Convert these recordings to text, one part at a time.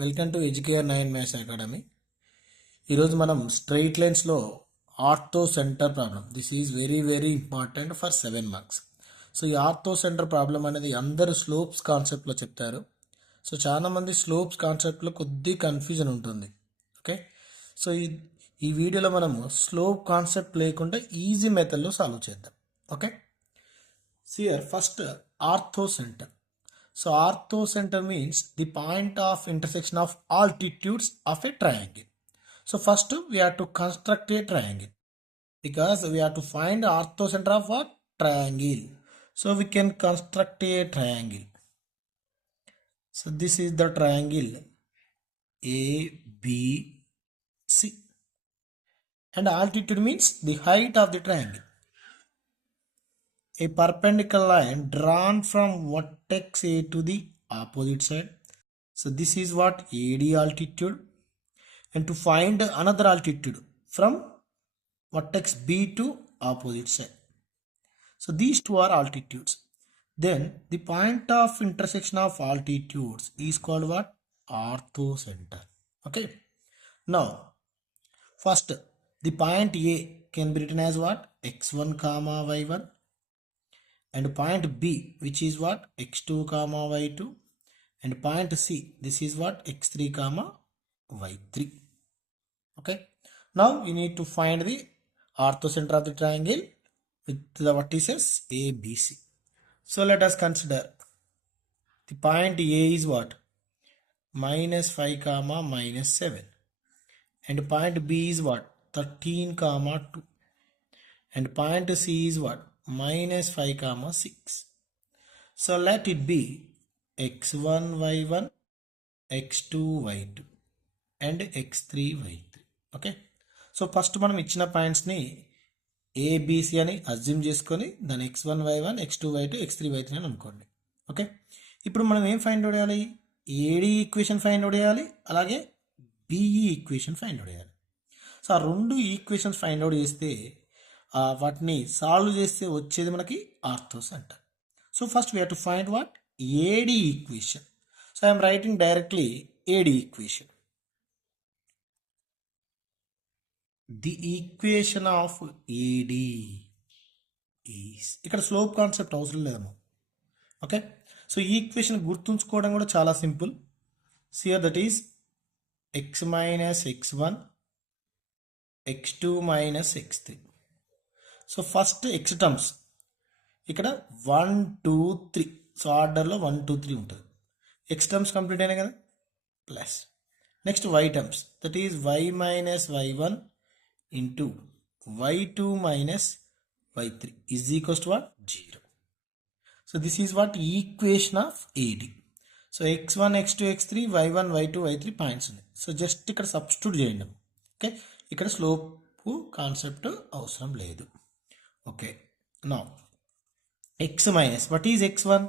Welcome to Educare 9 maths academy. ఈరోజు మనం straight లైన్స్లో orthocentre problem. This is very very important for 7 marks. So ఈ orthocentre problem అనేది అందరూ స్లోప్స్ కాన్సెప్ట్లో చెప్తారు. సో చాలామంది స్లోప్స్ కాన్సెప్ట్లో కొద్ది కన్ఫ్యూజన్ ఉంటుంది. ఓకే, సో ఈ వీడియోలో మనము స్లోప్ కాన్సెప్ట్ లేకుండా ఈజీ మెథడ్లో సాల్వ్ చేద్దాం. Okay, here first ortho centre. So orthocenter means the point of intersection of altitudes of a triangle. So first we have to construct a triangle because we have to find the orthocenter of what? Triangle. So we can construct a triangle. So this is the triangle ABC. And altitude means the height of the triangle. A perpendicular line drawn from vertex A to the opposite side. So this is what AD altitude, and to find another altitude from vertex B to opposite side. So these two are altitudes. Then the point of intersection of altitudes is called what? Orthocenter. Okay. Now first the point A can be written as what? x1 comma y1. And point B, which is what? x2 comma y2. And point C, this is what? x3 comma y3. Okay, now we need to find the orthocenter of the triangle with the vertices ABC. So let us consider the point A is what? -5 comma -7. And point B is what? 13 comma 2. And point C is what? -5 comma 6. So let it be x1 y1, x2 y2 and x3 y3. Okay, so first మనం ఇచ్చిన పాయింట్స్ని ఏబిసి అని అజ్యూమ్ చేసుకొని దాని x1 y1, x2 y2, x3 y3 అని అనుకోండి. ఓకే, ఇప్పుడు మనం ఏం ఫైండ్ అవుట్ చేయాలి? ఏడి ఈక్వేషన్ ఫైండ్ అవుట్ చేయాలి, అలాగే బిఈ ఈక్వేషన్ ఫైండ్ అవుట్ చేయాలి. సో ఆ రెండు ఈక్వేషన్స్ ఫైండ్ అవుట్ చేస్తే వాటిని సాల్వ్ చేస్తే వచ్చేది మనకి ఆర్థోస్ అంటారు. So first we have to find what? AD equation. So I'm writing directly AD equation. The equation of AD is, ఇక్కడ స్లోప్ కాన్సెప్ట్ అవసరం లేదమ్మా. ఓకే, సో ఈ ఈక్వేషన్ గుర్తుంచుకోవడం కూడా చాలా simple. Here that is x minus x1, x2 minus x3. So first X terms ఇక్కడ 1 2 3. సో ఆర్డర్లో 1 2 3 ఉంటుంది. ఎక్స్ టర్మ్స్ కంప్లీట్ అయినాయి కదా, plus next y terms, that is y minus y1 into y2 minus y3 is equals to what? 0. So this is what? Equation of AD. So x1 x2 x3 y1 y2 y3 points ఉన్నాయి. So just ఇక్కడ substitute చేయండి. Okay, ఇక్కడ slope concept అవసరం లేదు. Okay, now x minus, what is x1?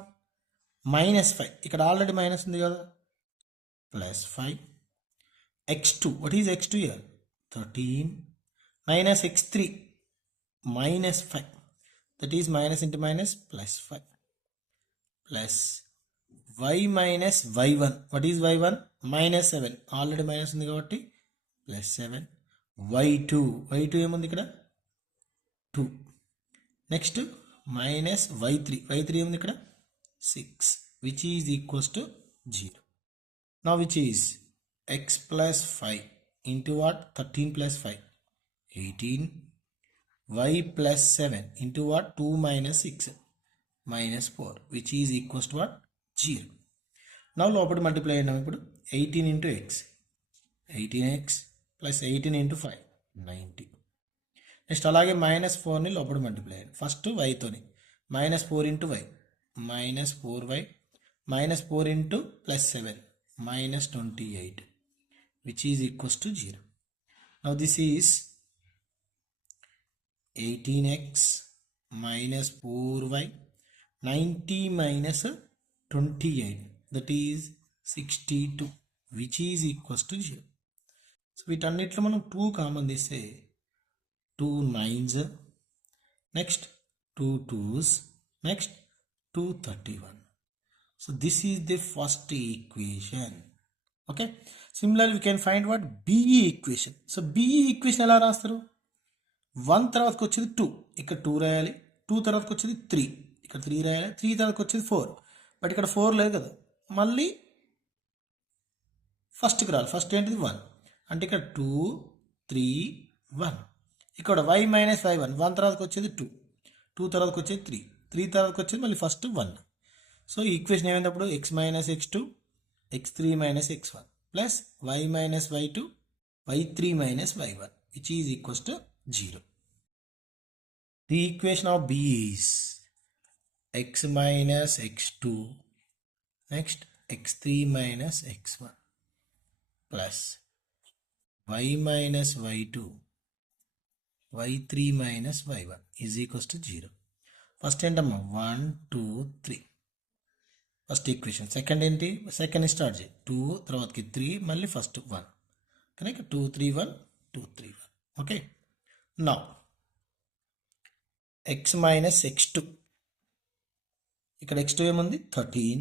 -5, ఇక్కడ already minus ఉంది కదా, +5. x2, what is x2 here? 13 minus x3 -5, that is minus into minus +5 plus y minus y1, what is y1? -7, already minus ఉంది కాబట్టి +7. y2 ఏముంది ఇక్కడ? 2. Next minus y3 ఏముంది ఇక్కడ? 6, which is equals to 0. నా which is x plus 5 into what? 13 plus 5 18, y plus 7 into what? 2 minus 6 -4, which is equals to what? 0. నా లోపల multiply అయినాం ఇప్పుడు. 18 into x, 18x plus 18 into 5 90. Next అలాగే -4ని లోపల మల్టిప్లై అయ్యాలి. ఫస్ట్ వైతోని -4 into y, -4y, -4 into +7 -28, which is equals to 0. Now this is 18x -4y 90 -28, that is 62, which is equals to 0. సో వీటన్నిటిలో మనం 2 కామన్ తీస్తే 2 9s, next 2 2s, next 231. So this is the first equation. Okay, similarly we can find what BE equation. So BE equation ఎలా రాస్తారు? 1 తర్వాతకి వచ్చేది 2, ఇక్కడ 2 రాయాలి. 2 తర్వాతకి వచ్చేది 3, ఇక్కడ 3 రాయాలి. 3 తర్వాతకి వచ్చేది 4, బట్ ఇక్కడ 4 లేదు కదా, మళ్ళీ ఫస్ట్కి రావాలి. ఫస్ట్ ఏంటిది 1, అంటే ఇక్కడ 2 3 1. ఇక్కడ y మైనస్ y1, 1 తర్వాతకి వచ్చేది 2, 2 తర్వాతకి వచ్చేది 3, 3 తర్వాతకి వచ్చేది మళ్ళీ ఫస్ట్ 1. సో ఈక్వేషన్ ఏమైనప్పుడు x minus x2 x3 minus x1 plus y minus y2 y3 minus y1 which is equals to 0. The equation of B is x minus x2 next x3 minus x1 plus y minus y2 y3 minus y1 is equals to 0. First ఏంటమ్మా 1 2 3 first equation. Second ఏంటి? Second start చేయి 2 తర్వాతకి 3 మళ్ళీ first 1 కనుక 2 3 1 2 3 1. Okay, now x minus x2, ఇక్కడ x2 ఏముంది 13,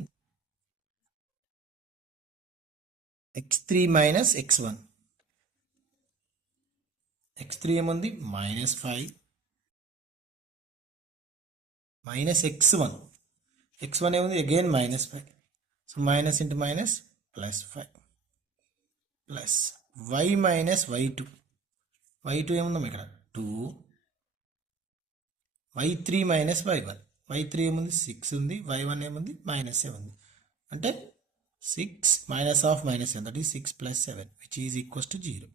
x3 minus x1, x3 ఏముంది మైనస్ 5 minus x1, x1 ఏముంది again minus 5. So minus into minus plus 5 plus y minus y2, y2 ఏముందమ్మా ఇక్కడ 2, y3 మైనస్ y1, y3 ఏముంది 6 ఉంది, y1 ఏముంది మైనస్ 7 ఉంది, అంటే 6 minus of minus 7 that is 6 ప్లస్ 7 which is equals to 0.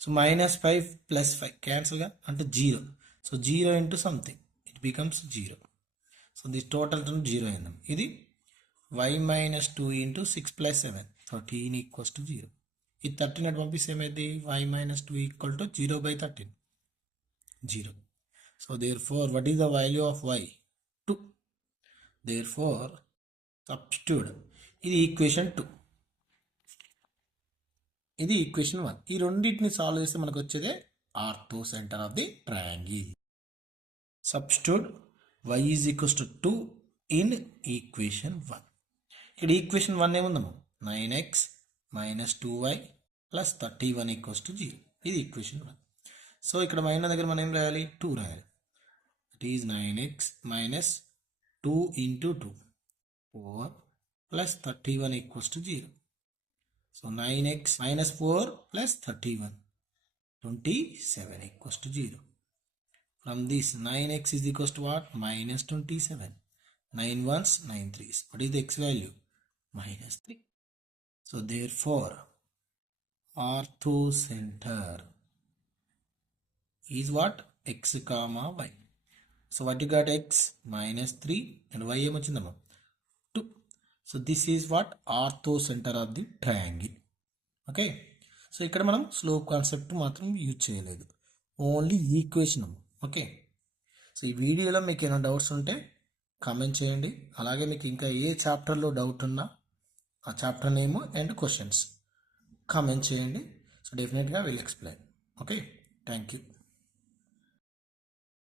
So minus 5 ప్లస్ 5 క్యాన్సిల్గా అంటే 0. సో 0 into something it becomes 0. So the total 0 అయింది. ఇది y మైనస్ 2 ఇంటూ 6 ప్లస్ 7 13 ఈక్వల్స్ టు 0. ఇది 13 అటు పంపిస్తే ఏమైంది y మైనస్ 2 ఈక్వల్ టు 0 బై 13 0. So therefore what is the value of y? 2. Therefore substitute. ఇది ఈక్వేషన్ 2, ఇది ఈక్వేషన్ 1. ఈ రెండింటిని సాల్వ్ చేస్తే మనకు వచ్చేదే ortho centre of the triangle. Substitute y is equals to 2 in equation 1. ఇక్కడ ఈక్వేషన్ 1 ఏముందమ్మా 9x minus 2y plus 31 equals to 0. ఇది ఈక్వేషన్ 1. సో ఇక్కడ మైనస్ దగ్గర మనం ఏం రాయాలి 2 రాయాలి. ఇట్ ఈజ్ 9x మైనస్ 2 ఇంటూ 2 4 ప్లస్ 31 equals to 0. So 9x minus 4 ప్లస్ 31 27 equals to 0. From this 9x is equals to what? Minus 27. 9 ones 9 threes. What is the x value? Minus 3. So therefore orthocenter is what? X comma y. So what you got? X minus 3 and y ఏమొచ్చిందమ్మా 2. So this is what? Orthocenter of the triangle. Okay, so ఇక్కడ మనం slope concept మాత్రం యూజ్ చేయలేదు, only equation. Okay, so ఈ వీడియోలో మీకు ఏమైనా డౌట్స్ ఉంటే కామెంట్ చేయండి. అలాగే మీకు ఇంకా ఏ చాప్టర్లో డౌట్ ఉన్నా ఆ chapter name and questions comment చేయండి. సో డెఫినెట్గా will explain. Okay, thank you.